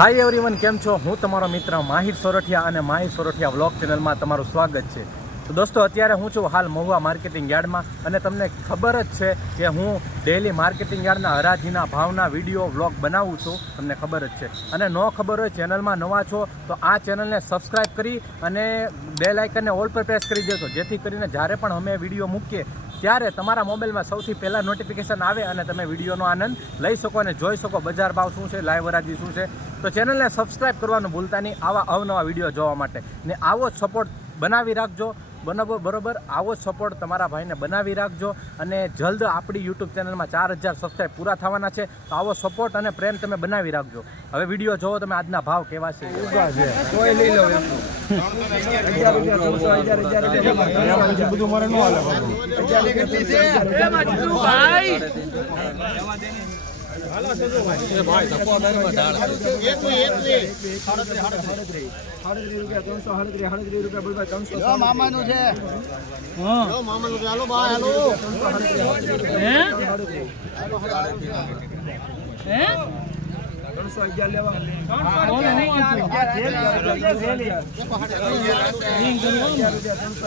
Hi everyone કેમ છો? હું તમારો મિત્ર માહિર સોરઠિયા અને માહિર સોરઠિયા વ્લોગ ચેનલમાં તમારું સ્વાગત છે. તો દોસ્તો, અત્યારે હું છું હાલ મહુવા માર્કેટિંગ યાર્ડમાં અને તમને ખબર જ છે કે હું ડેલી માર્કેટિંગ યાર્ડના હરાજીના ભાવના વીડિયો વ્લોગ બનાવું છું, તમને ખબર જ છે. અને ન ખબર હોય, ચેનલમાં નવા છો, તો આ ચેનલને સબસ્ક્રાઈબ કરી અને બેલ આઇકનને ઓલ પર પ્રેસ કરી દેજો, જેથી કરીને જ્યારે પણ અમે વીડિયો મૂકીએ ત્યારે તમારા મોબાઈલમાં સૌથી પહેલાં નોટિફિકેશન આવે અને તમે વિડીયોનો આનંદ લઈ શકો અને જોઈ શકો બજાર ભાવ શું છે, લાઈવ વરાજી શું છે, તો ચેનલને સબસ્ક્રાઈબ કરવાનું ભૂલતા નહીં. આવા અવનવા વીડિયો જોવા માટે. ને આવો જ સપોર્ટ બનાવી રાખજો. બનાવો બરોબર આવો જ સપોર્ટ તમારા ભાઈને બનાવી રાખજો અને જલ્દ આપણી યુટ્યુબ ચેનલમાં ચાર હજાર સબસ્ક્રાઈબ પૂરા થવાના છે તો આવો સપોર્ટ અને પ્રેમ તમે બનાવી રાખજો હવે વીડિયો જોવો તમે આજના ભાવ કેવા છે કોઈ લઈ લો. બધું મારે ન હાલે બાપુ. સાડત્રીસ રૂપિયા, ત્રણસો સાડત્રીસ, સાડત્રીસ રૂપિયા, બોલ ભાઈ, ત્રણસો અગિયાર લેવા અગિયાર રૂપિયા, ત્રણસો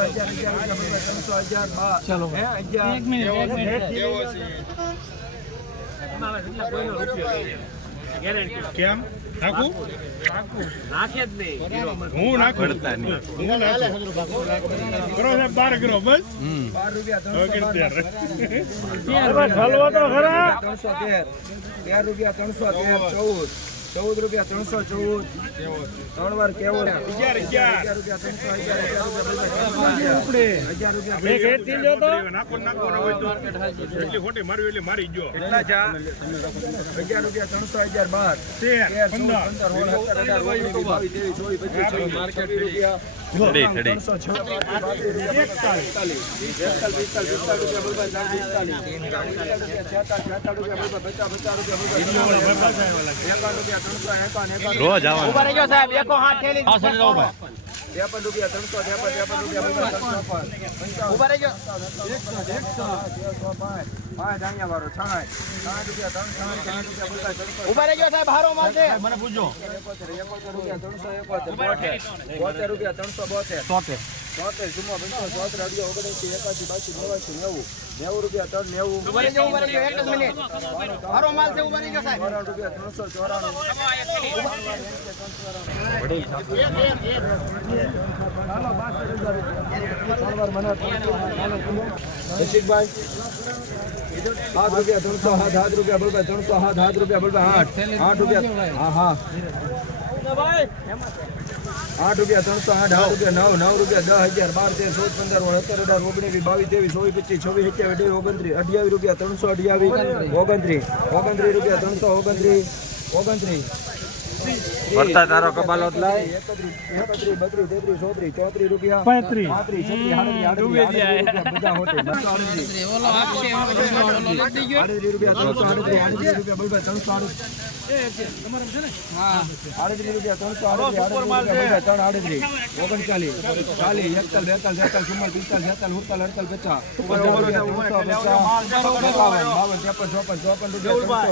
હે. કેમ હું નાખું? હું નાખું? કરો સાહેબ બાર કરો બસ? બાર રૂપિયા, હલવો તો ખરા. તેર રૂપિયા ત્રણસો તેર ચૌદ. ચૌદ રૂપિયા ત્રણસો ચૌદ. ત્રણ વાર કેવો અગિયાર રૂપિયા ત્રણસો અગિયાર અગિયાર રૂપિયા અગિયાર રૂપિયા એક હેઠથી લ્યો તો. નાખો નાખો ના હોય તો એટલી ખોટી મારી એટલે મારી ગયો. અગિયાર રૂપિયા ત્રણસો અગિયાર બાર. તેર પંદર. રૂપિયા એકાવન એકાવન રોજ આવવાનું. ત્રેપન રૂપિયા ત્રણસો ત્રેપન ત્રેપન રૂપિયા બધા ત્રણસો ત્રણ છાંઠ છાંઠ રૂપિયા બધા ત્રણસો મને પૂછો એકોતેર એકોતેર રૂપિયા ત્રણસો એકોતેર બોતેર. બોતેર રૂપિયા ત્રણસો બોતેર. તોતેર ચોતેર ચુમ્મો પંચો ચોતેર અઢીઓ ઓગણએંસી એકાસી બાસી નેવાસી નેવું. નેવું રૂપિયા ત્રણ નેવું. ચોરાણું રૂપિયા ત્રણસો ચોરાણું. રસિકભાઈ. સાત રૂપિયા, ત્રણસો હાથ સાત રૂપિયા બોલભાઈ ત્રણસો હાથ સાત રૂપિયા બોલભાઈ આઠ આઠ રૂપિયા, હા હા. આઠ રૂપિયા, ત્રણસો આઠ આઠ રૂપિયા, નવ નવ રૂપિયા, દસ હજાર બાર, તેર, ચૌદ, પંદર, સોળ, સત્તર, અઢાર, ઓગણીસ બાવીસ, ત્રેવીસ, ચોવીસ, પચીસ, છવ્વીસ અઠ્યાવીસ ઓગણત્રીસ અઠ્યાવીસ રૂપિયા, ત્રણસો અઠ્યાવીસ ઓગણત્રીસ ઓગણત્રીસ રૂપિયા ત્રણસો ઓગણત્રીસ ઓગણત્રીસ. વરસાદ તારો કબાલો જ લાય. રૂપિયા બધા હોટે આડત્રીસ રૂપિયા ત્રણસો આડત્રીસ આડત્રીસ રૂપિયા ત્રણસો ત્રણસો ત્રણ ઓગણચાલીસ ચાલીસ પચાસ બાવન ત્રેપન ચોપન ચોપન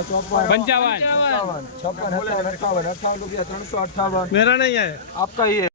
ચોપન પંચાવન. છપ્પન સત્તાવન अट्ठावन रुपया तीन सौ अट्ठावन मेरा नहीं है आपका ही है